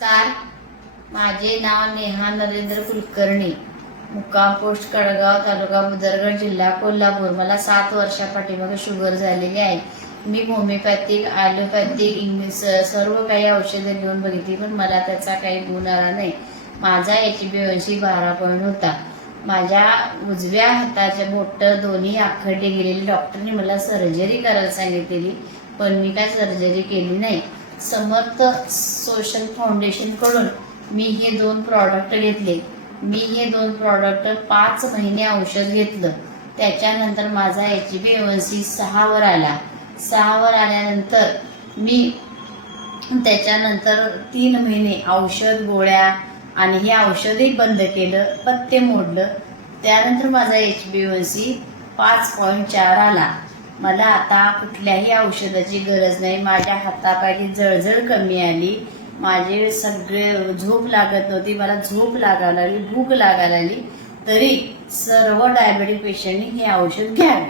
नमस्कार, माझे नाव नेहा नरेंद्र कुलकर्णी, मुक्काम पोस्ट कळगाव, तालुका बुदरगड, जिल्हा कोल्हापूर. मला 7 वर्षापाठीमागे शुगर झालेली आहे. मी होमिओपॅथिक, ॲलोपॅथिक, इंग्लिश सर्व काही औषधं घेऊन बघितली, पण मला त्याचा काही गुण आला नाही. माझा HbA1c 12 पॉईंट होता. माझ्या उजव्या हाताच्या बोट दोन्ही आखडले गेलेले. डॉक्टरने मला सर्जरी करायला सांगितलेली, पण मी काय सर्जरी केली नाही. समर्थ सोशल फाउंडेशन कडून मी हे 2 प्रॉडक्ट घेतले. मी हे 2 प्रॉडक्ट 5 महिने औषध घेतलं. त्याच्यानंतर माझा HbA1c 6 वर आला. 6 वर आल्यानंतर मी त्याच्यानंतर 3 महिने औषध गोळ्या आणि हे औषधही बंद केलं, पथ्य मोडलं. त्यानंतर माझा HbA1c 5.4 आला. मला आता कुठल्याही औषधाची गरज नाही. माझ्या हातापायची जळजळ कमी आली. माझे सगळे झोप लागत नव्हती, मला झोप लागायला लागली, भूक लागायला लागली. तरी सर्व डायबेटिक पेशंटनी हे औषध घ्यावे.